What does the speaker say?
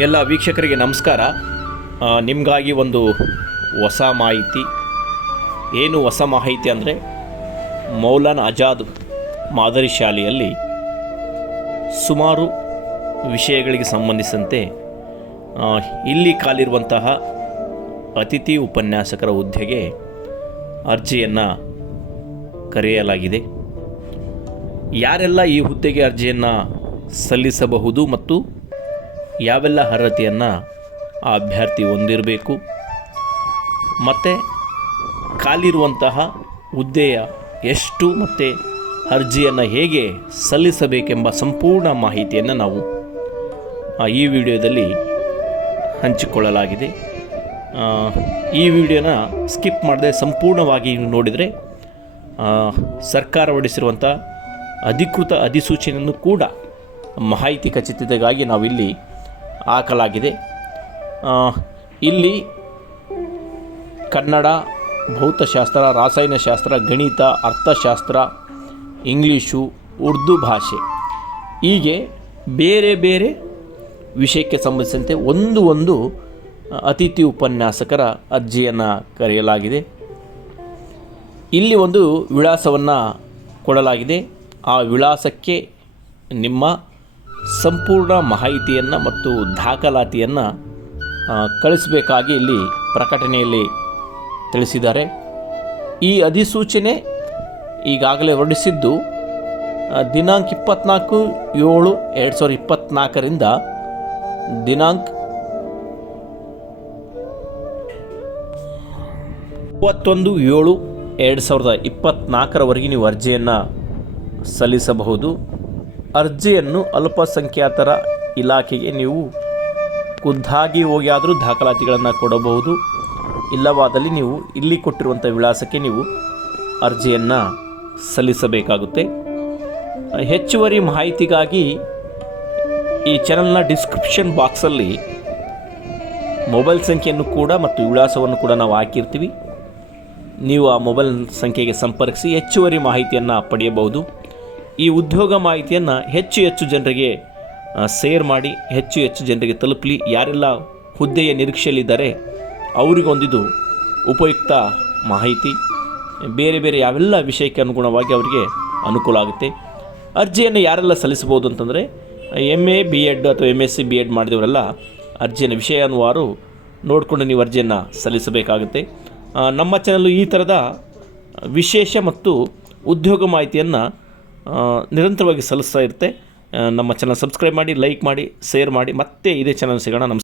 ಎಲ್ಲ ವೀಕ್ಷಕರಿಗೆ ನಮಸ್ಕಾರ. ನಿಮಗಾಗಿ ಒಂದು ಹೊಸ ಮಾಹಿತಿ. ಏನು ಹೊಸ ಮಾಹಿತಿ ಅಂದರೆ ಮೌಲಾನ ಆಜಾದ್ ಮಾದರಿ ಶಾಲೆಯಲ್ಲಿ ಸುಮಾರು ವಿಷಯಗಳಿಗೆ ಸಂಬಂಧಿಸಿದಂತೆ ಇಲ್ಲಿ ಕಾಲಿರುವಂತಹ ಅತಿಥಿ ಉಪನ್ಯಾಸಕರ ಹುದ್ದೆಗೆ ಅರ್ಜಿಯನ್ನು ಕರೆಯಲಾಗಿದೆ. ಯಾರೆಲ್ಲ ಈ ಹುದ್ದೆಗೆ ಅರ್ಜಿಯನ್ನು ಸಲ್ಲಿಸಬಹುದು ಮತ್ತು ಯಾವೆಲ್ಲ ಅರ್ಹತೆಯನ್ನು ಆ ಅಭ್ಯರ್ಥಿ ಹೊಂದಿರಬೇಕು? ಮತ್ತು ಖಾಲಿರುವಂತಹ ಹುದ್ದೆಯ ಎಷ್ಟು ಮತ್ತು ಅರ್ಜಿಯನ್ನು ಹೇಗೆ ಸಲ್ಲಿಸಬೇಕೆಂಬ ಸಂಪೂರ್ಣ ಮಾಹಿತಿಯನ್ನು ನಾವು ಈ ವಿಡಿಯೋದಲ್ಲಿ ಹಂಚಿಕೊಳ್ಳಲಾಗಿದೆ. ಈ ವಿಡಿಯೋನ ಸ್ಕಿಪ್ ಮಾಡದೆ ಸಂಪೂರ್ಣವಾಗಿ ನೋಡಿದರೆ ಸರ್ಕಾರ ಹೊರಡಿಸಿರುವಂಥ ಅಧಿಕೃತ ಅಧಿಸೂಚನೆಯನ್ನು ಕೂಡ ಮಾಹಿತಿ ಖಚಿತತೆಗಾಗಿ ನಾವಿಲ್ಲಿ ಹಾಕಲಾಗಿದೆ. ಇಲ್ಲಿ ಕನ್ನಡ ಭೌತಶಾಸ್ತ್ರ ರಾಸಾಯನಶಾಸ್ತ್ರ ಗಣಿತ, ಅರ್ಥಶಾಸ್ತ್ರ, ಇಂಗ್ಲೀಷು, ಉರ್ದು ಭಾಷೆ. ಹೀಗೆ ಬೇರೆ ಬೇರೆ ವಿಷಯಕ್ಕೆ ಸಂಬಂಧಿಸಿದಂತೆ ಒಂದು ಒಂದು ಅತಿಥಿ ಉಪನ್ಯಾಸಕರ ಅರ್ಜಿಯನ್ನು ಕರೆಯಲಾಗಿದೆ. ಇಲ್ಲಿ ಒಂದು ವಿಳಾಸವನ್ನು ಕೊಡಲಾಗಿದೆ. ಆ ವಿಳಾಸಕ್ಕೆ ನಿಮ್ಮ ಸಂಪೂರ್ಣ ಮಾಹಿತಿಯನ್ನು ಮತ್ತು ದಾಖಲಾತಿಯನ್ನು ಕಳಿಸಬೇಕಾಗಿ ಇಲ್ಲಿ ಪ್ರಕಟಣೆಯಲ್ಲಿ ತಿಳಿಸಿದ್ದಾರೆ. ಈ ಅಧಿಸೂಚನೆ ಈಗಾಗಲೇ ಹೊರಡಿಸಿದ್ದು ದಿನಾಂಕ ಇಪ್ಪತ್ನಾಲ್ಕು ಏಳು ಎರಡು ಸಾವಿರದ ಇಪ್ಪತ್ತ್ನಾಲ್ಕರಿಂದ ದಿನಾಂಕ ಮೂವತ್ತೊಂದು ಏಳು ಎರಡು ಸಾವಿರದ ಇಪ್ಪತ್ತ್ನಾಲ್ಕರವರೆಗೆ ನೀವು ಅರ್ಜಿಯನ್ನು ಸಲ್ಲಿಸಬಹುದು. ಅರ್ಜಿಯನ್ನು ಅಲ್ಪಸಂಖ್ಯಾತರ ಇಲಾಖೆಗೆ ನೀವು ಖುದ್ದಾಗಿ ಹೋಗಿ ಆದರೂ ದಾಖಲಾತಿಗಳನ್ನು ಕೊಡಬಹುದು. ಇಲ್ಲವಾದಲ್ಲಿ ನೀವು ಇಲ್ಲಿ ಕೊಟ್ಟಿರುವಂಥ ವಿಳಾಸಕ್ಕೆ ನೀವು ಅರ್ಜಿಯನ್ನು ಸಲ್ಲಿಸಬೇಕಾಗುತ್ತೆ. ಹೆಚ್ಚುವರಿ ಮಾಹಿತಿಗಾಗಿ ಈ ಚಾನಲ್ನ ಡಿಸ್ಕ್ರಿಪ್ಷನ್ ಬಾಕ್ಸಲ್ಲಿ ಮೊಬೈಲ್ ಸಂಖ್ಯೆಯನ್ನು ಕೂಡ ಮತ್ತು ವಿಳಾಸವನ್ನು ಕೂಡ ನಾವು ಹಾಕಿರ್ತೀವಿ. ನೀವು ಆ ಮೊಬೈಲ್ ಸಂಖ್ಯೆಗೆ ಸಂಪರ್ಕಿಸಿ ಹೆಚ್ಚುವರಿ ಮಾಹಿತಿಯನ್ನು ಪಡೆಯಬಹುದು. ಈ ಉದ್ಯೋಗ ಮಾಹಿತಿಯನ್ನು ಹೆಚ್ಚು ಹೆಚ್ಚು ಜನರಿಗೆ ಸೇರ್ ಮಾಡಿ, ಹೆಚ್ಚು ಹೆಚ್ಚು ಜನರಿಗೆ ತಲುಪಲಿ. ಯಾರೆಲ್ಲ ಹುದ್ದೆಯ ನಿರೀಕ್ಷೆಯಲ್ಲಿದ್ದಾರೆ, ಅವರಿಗೊಂದಿದು ಉಪಯುಕ್ತ ಮಾಹಿತಿ. ಬೇರೆ ಬೇರೆ ಯಾವೆಲ್ಲ ವಿಷಯಕ್ಕೆ ಅನುಗುಣವಾಗಿ ಅವರಿಗೆ ಅನುಕೂಲ ಆಗುತ್ತೆ. ಅರ್ಜಿಯನ್ನು ಯಾರೆಲ್ಲ ಸಲ್ಲಿಸಬಹುದು ಅಂತಂದರೆ ಎಂ ಎ ಬಿ ಎಡ್ ಅಥವಾ M S C B Ed ಮಾಡಿದವರೆಲ್ಲ ಅರ್ಜಿಯನ್ನು ವಿಷಯಾನುವಾರು ನೋಡಿಕೊಂಡು ನೀವು ಅರ್ಜಿಯನ್ನು ಸಲ್ಲಿಸಬೇಕಾಗುತ್ತೆ. ನಮ್ಮ ಚಾನಲ್ಲು ಈ ಥರದ ವಿಶೇಷ ಮತ್ತು ಉದ್ಯೋಗ ಮಾಹಿತಿಯನ್ನು ನಿರಂತರವಾಗಿ ಸಲ್ಲಿಸ್ತಾ ಇರುತ್ತೆ. ನಮ್ಮ ಚಾನಲ್ ಸಬ್ಸ್ಕ್ರೈಬ್ ಮಾಡಿ ಲೈಕ್ ಮಾಡಿ ಶೇರ್ ಮಾಡಿ. ಮತ್ತೆ ಇದೇ ಚಾನಲ್ ಸಿಗೋಣ. ನಮಸ್ಕಾರ